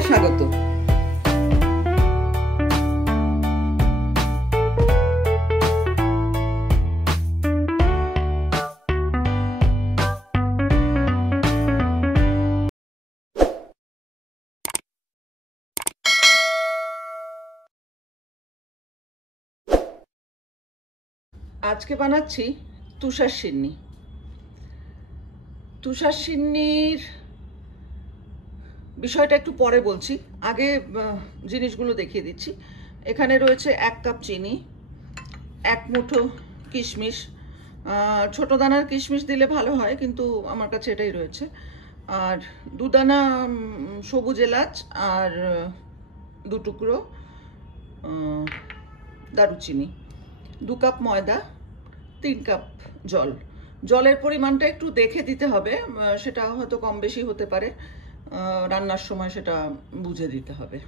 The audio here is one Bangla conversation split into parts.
আর স্বাগত। আজকে বানাচ্ছি তুষার সিন্নি। তুষার সিন্নির বিষয়টা একটু পরে বলছি, আগে জিনিসগুলো দেখিয়ে দিচ্ছি। এখানে রয়েছে 1 কাপ চিনি, 1 মুঠো কিশমিশ। ছোট দানার কিশমিশ দিলে ভালো হয়, কিন্তু আমার কাছে এটাই রয়েছে। আর 2 দানা সবুজ এলাচ, আর 2 টুকরো দারুচিনি, 2 কাপ ময়দা, 3 কাপ জল। জলের পরিমাণটা একটু দেখে দিতে হবে, সেটা হয়তো কম বেশি হতে পারে, রান্নার সময় সেটা বুঝে দিতে হবে।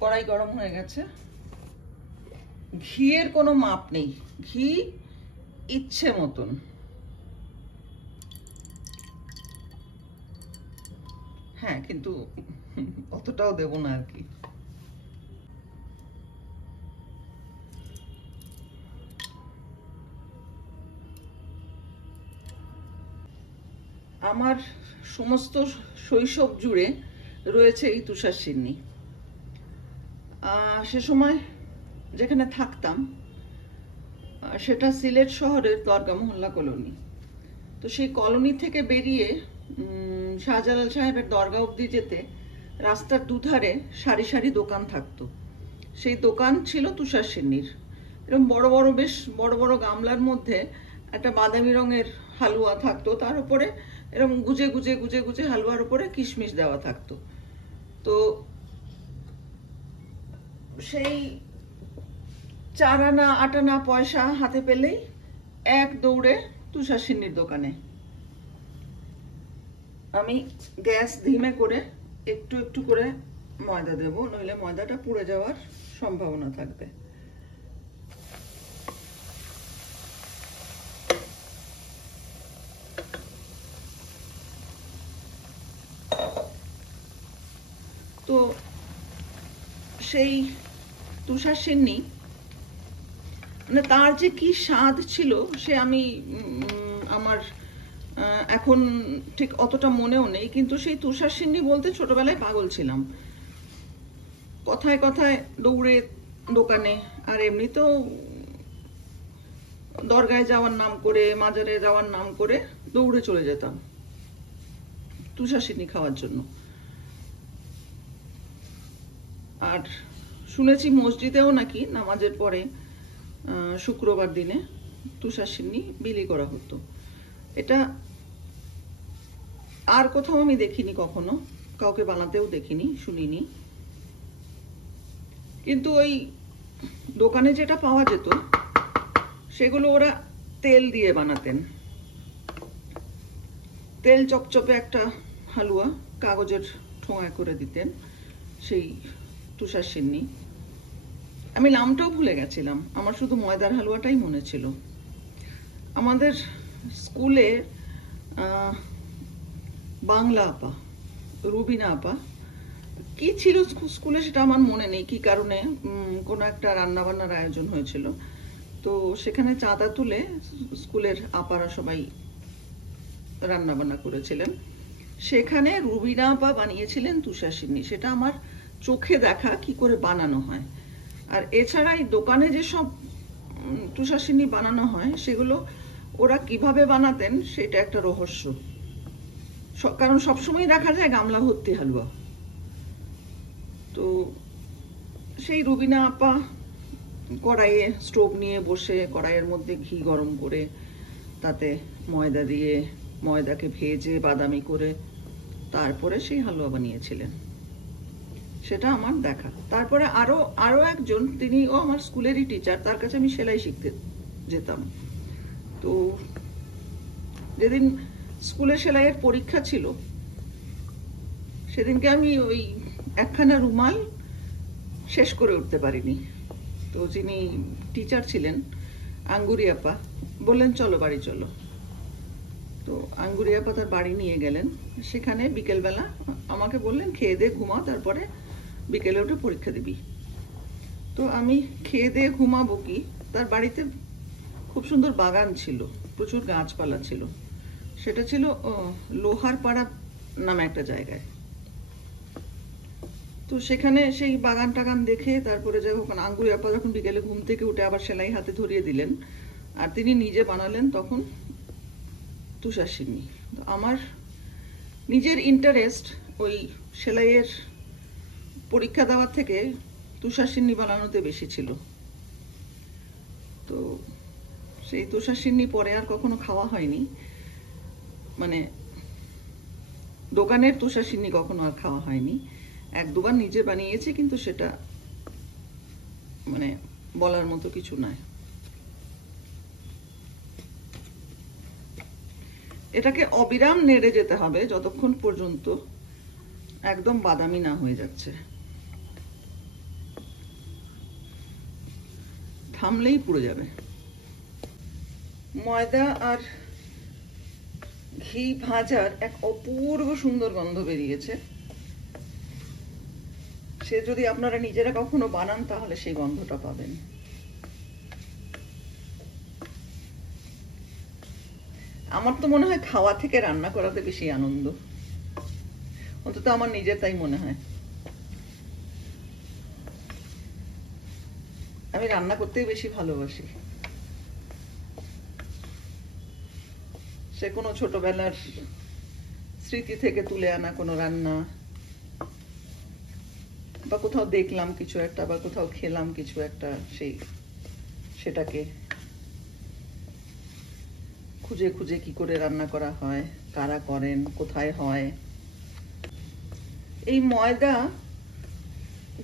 কড়াই গরম হয়ে গেছে। ঘিয়ের কোনো মাপ নেই, ঘি ইচ্ছে মতন। হ্যাঁ, কিন্তু অতটাও দেব না আর কি। আমার সমস্ত শৈশব জুড়ে রয়েছে এই তুষার সিন্নি। সে সময় যেখানে থাকতাম সেটা সিলেট শহরের দরগা মহল্লা কলোনি। তো সেই কলোনি থেকে বেরিয়ে শাহজালাল সাহেবের দরগা অবধি যেতে রাস্তার দুধারে সারি সারি দোকান থাকতো। সেই দোকান ছিল তুষার সিন্নির। এরকম বড় বড়, বেশ বড় বড় গামলার মধ্যে একটা বাদামি রঙের হালুয়া থাকতো, তার উপরে এরকম গুজে গুজে গুজে গুজে হালুয়ার উপরে কিশমিশ দেওয়া থাকতো। তো সেই 4 আনা 8 আনা পয়সা হাতে পেলেই এক দৌড়ে তুষার সিন্নির দোকানে। আমি গ্যাস ধিমে করে একটু একটু করে ময়দা দেব, নইলে ময়দাটা পুড়ে যাওয়ার সম্ভাবনা থাকবে। তো সেই তুষার সিন্নি মানে তার যে কি স্বাদ ছিল সে আমি আমার এখন ঠিক অতটা মনেও নেই, কিন্তু সেই তুষার সিন্নি বলতে ছোটবেলায় পাগল ছিলাম। কথায় কথায় দৌড়ে দোকানে, আর এমনিতেও দরগায় যাওয়ার নাম করে, মাজারে যাওয়ার নাম করে দৌড়ে চলে যেতাম তুষার সিন্নি খাওয়ার জন্য। আর শুনেছি মসজিদেও নাকি নামাজের পরে শুক্রবার দিনে তুষার সিন্নি বিলি করা হতো। এটা আর কোথাও আমি দেখিনি, কখনো কাউকে বানাতেও দেখিনি, শুনিনি। কিন্তু ওই দোকানে যেটা পাওয়া যেত সেগুলো ওরা তেল দিয়ে বানাতেন। তেল চপচপে একটা হালুয়া কাগজের ঠোঙায় করে দিতেন সেই তুষার সিন্নি। আমি নামটাও ভুলে গেছিলাম, আমার শুধু ময়দার হালুয়াটাই মনে ছিল। আমাদের স্কুলে বাংলা আপা, রুবিনা আপা, কি ছিল স্কুলে সেটা আমার মনে নেই, কি কারণে কোনো একটা রান্নাবান্নার আয়োজন হয়েছিল। তো সেখানে চাঁদা তুলে স্কুলের আপারা সবাই রান্নাবান্না করেছিলেন। সেখানে রুবিনা আপা বানিয়েছিলেন তুষার সিন্নি। সেটা আমার চোখে দেখা কি করে বানানো হয়। আর এছাড়া এই দোকানে যেসব তুষার সিন্নি বানানো হয় সেগুলো ওরা কিভাবে বানাতেন সেটা একটা রহস্য। কারণ সবসময় দেখা যায় গামলা ভর্তি হালুয়া। তো সেই রুবিনা আপা কড়াইয়ে স্টোভ নিয়ে বসে কড়াইয়ের মধ্যে ঘি গরম করে তাতে ময়দা দিয়ে ময়দাকে ভেজে বাদামি করে তারপরে সেই হালুয়া বানিয়েছিলেন। সেটা আমার দেখা। তারপরে আরো একজন, তিনিও আমার স্কুলেরই টিচার, তার কাছে আমি সেলাই শিখতে যেতাম। তো যেদিন স্কুলে সেলাইয়ের পরীক্ষা ছিল সেদিনকে আমি ওই একখানা রুমাল শেষ করে উঠতে পারিনি। তো যিনি টিচার ছিলেন আঙ্গুরি আপা বললেন চলো বাড়ি চলো। তো আঙ্গুরি আপা তার বাড়ি নিয়ে গেলেন। সেখানে বিকেলবেলা আমাকে বললেন খেয়ে দিয়ে ঘুমাও, তারপরে বিকেলে উঠে পরীক্ষা দিবি। তো আমি খেয়ে দিয়ে ঘুমাবো কি, তার বাড়িতে খুব সুন্দর বাগান ছিল, প্রচুর গাছপালা ছিল। সেটা ছিল লোহার পাড়া নামে একটা জায়গায়। তো সেখানে সেই বাগান টাগান দেখে তারপরে যাই হোক, আঙ্গুরি আপা যখন বিকেলে ঘুম থেকে উঠে আবার সেলাই হাতে ধরিয়ে দিলেন আর তিনি নিজে বানালেন তখন তুষার সিন্নি। তো আমার নিজের ইন্টারেস্ট ওই সেলাইয়ের পরীক্ষা দেওয়ার থেকে তুষার সিন্নি বানানোতে বেশি ছিল। তো সেই তুষার সিন্নি পরে আর কখনো খাওয়া হয়নি, মানে দোকানের তুষার সিন্নি কখনো আর খাওয়া হয়নি। এক দুবার নিজে বানিয়েছি, কিন্তু সেটা মানে বলার মতো কিছু নয়। এটাকে অবিরাম নেড়ে যেতে হবে যতক্ষণ পর্যন্ত একদম বাদামি না হয়ে যাচ্ছে। থামলেই পুড়ে যাবে। ময়দা আর ঘি ভাজার এক অপূর্ব সুন্দর গন্ধ বেরিয়েছে। সে যদি আপনারা নিজেরা কখনো বানান তাহলে সেই গন্ধটা পাবেন। আমার তো মনে হয় খাওয়া থেকে রান্না করাতে বেশি আনন্দ, অন্তত আমার নিজের তাই মনে হয়। আমি রান্না করতেই বেশি ভালোবাসি। সে কোনো ছোটবেলার স্মৃতি থেকে তুলে আনা কোনো রান্না, বা কোথাও দেখলাম কিছু একটা, বা কোথাও খেলাম কিছু একটা, সেটাকে খুঁজে খুঁজে কি করে রান্না করা হয়, কারা করেন, কোথায় হয়। এই ময়দা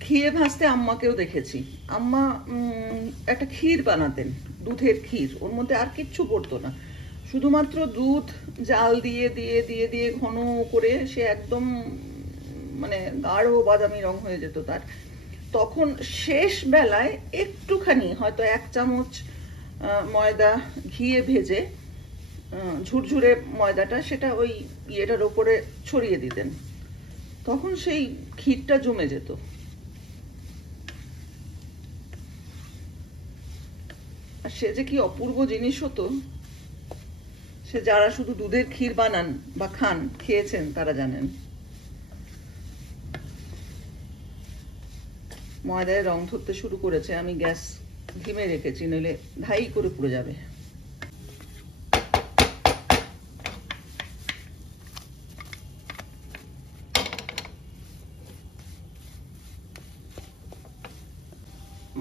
ঘিয়ে ভাজতে আম্মাকেও দেখেছি। আম্মা একটা ক্ষীর বানাতেন, দুধের ক্ষীর, ওর মধ্যে আর কিচ্ছু পড়তো না, শুধুমাত্র দুধ জাল দিয়ে দিয়ে দিয়ে দিয়ে ঘন করে সে একদম মানে গাঢ় বাদামি রং হয়ে যেত তার। তখন শেষ বেলায় একটুখানি হয়তো 1 চামচ ময়দা ঘিয়ে ভেজে ঝুরঝুরে ময়দাটা সেটা ওই ইয়েটার ওপরে ছড়িয়ে দিতেন, তখন সেই ক্ষীরটা জমে যেত। আর সে যে কি অপূর্ব জিনিস হতো, সে যারা শুধু দুধের ক্ষীর বানান বা খান, খেয়েছেন তারা জানেন। ময়দায় রং ধরতে শুরু করেছে, আমি গ্যাস ধিমে রেখেছি, নইলে ধাই করে পুড়ে যাবে।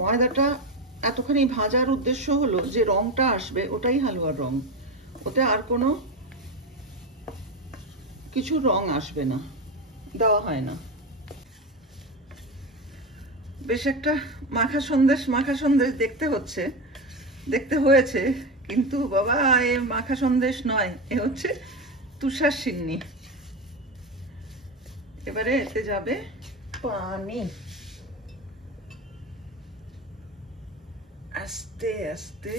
ময়দাটা এতখানি ভাজার উদ্দেশ্য হলো যে রংটা আসবে ওটাই হালুয়ার রং, ওতে আর কোনো কিছু রং আসবে না, দেওয়া হয় না। বেশ একটা মাখা সন্দেশ দেখতে হয়েছে, কিন্তু বাবা এ মাখা সন্দেশ নয়, এ হচ্ছে তুষার সিন্নি। এবারে এতে যাবে পানি, আস্তে আস্তে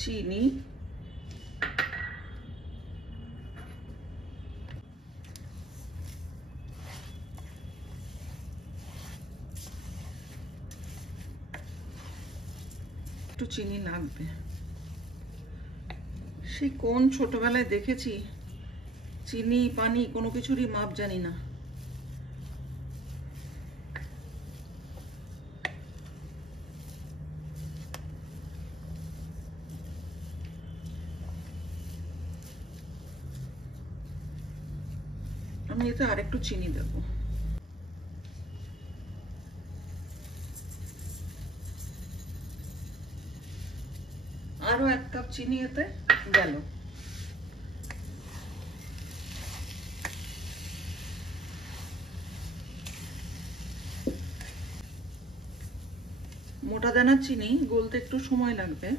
চিনি, একটু চিনি লাগবে। সেই কোন ছোটবেলায় দেখেছি চিনি পানি কোনো কিছুরই মাপ জানি না। আমি এতে আরেকটু চিনি দেবো। আরো 1 কাপ চিনি এতে গেল। মোটা দানার চিনি গলতে একটু সময় লাগবে।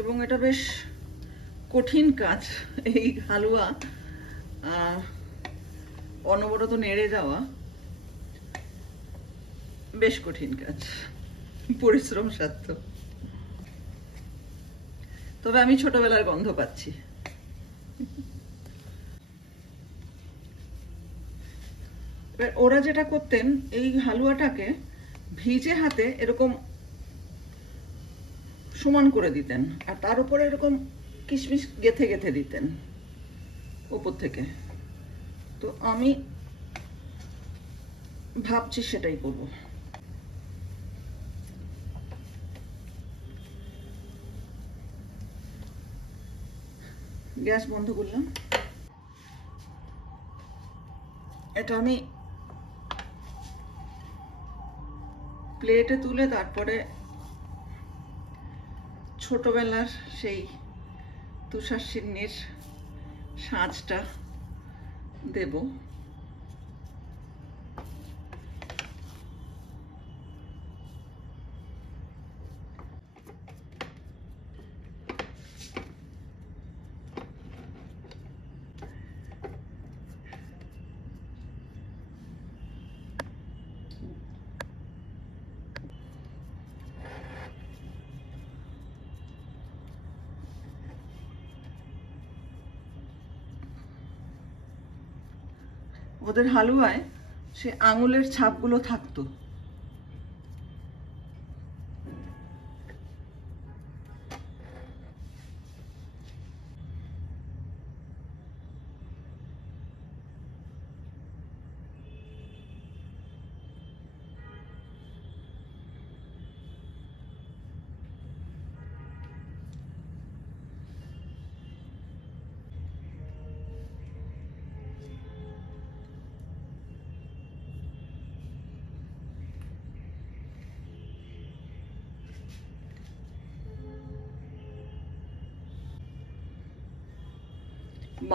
এবং এটা বেশ কঠিন কাজ, এই হালুয়া অনবরত নেড়ে যাওয়া বেশ কঠিন কাজ, পরিশ্রম সাধ্য। তবে আমি ছোটবেলার গন্ধ পাচ্ছি। ওরা যেটা করতেন, এই হালুয়াটাকে ভিজে হাতে এরকম সমান করে দিতেন, আর তার উপরে এরকম কিশমিশ গেথে গেথে দিতেন উপর থেকে। তো আমি ভাবছি সেটাই করব। গ্যাস বন্ধ করলাম। এটা আমি প্লেটে তুলে তারপরে ছোটবেলার সেই তুষার সিন্নির সাজটা দেব। ওদের হালুয়ায় সে আঙুলের ছাপগুলো থাকতো।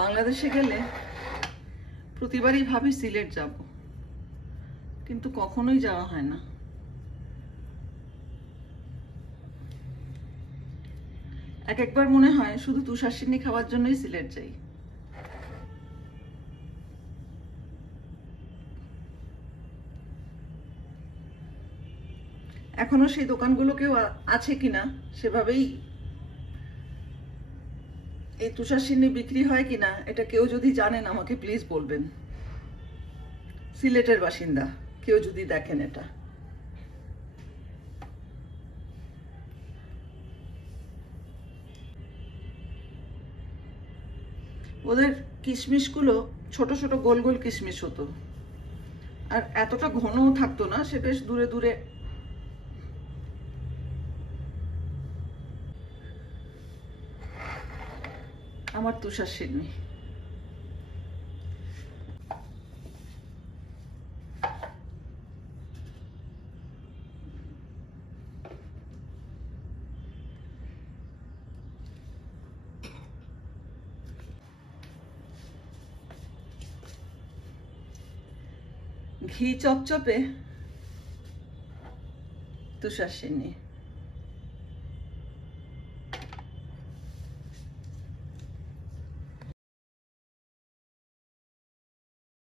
বাংলাদেশে গেলে প্রতিবারই ভাবি সিলেট যাব, কিন্তু কখনোই যাওয়া হয় না। একবার মনে হয় শুধু তুষার সিন্নি খাওয়ার জন্যই সিলেট যাই। এখনো সেই দোকানগুলো কেউ আছে কিনা, সেভাবেই এই তুষার সিন্নি বিক্রি হয় কিনা এটা কেউ যদি জানেন আমাকে প্লিজ বলবেন। সিলেটের বাসিন্দা কেউ যদি দেখেন এটা। ওদের কিশমিশগুলো ছোট ছোট গোল গোল কিশমিশ হতো, আর এতটা ঘনও থাকতো না, সে বেশ দূরে দূরে। আমার তুষার সিন্নি। ঘি চপচপে তুষার সিন্নি।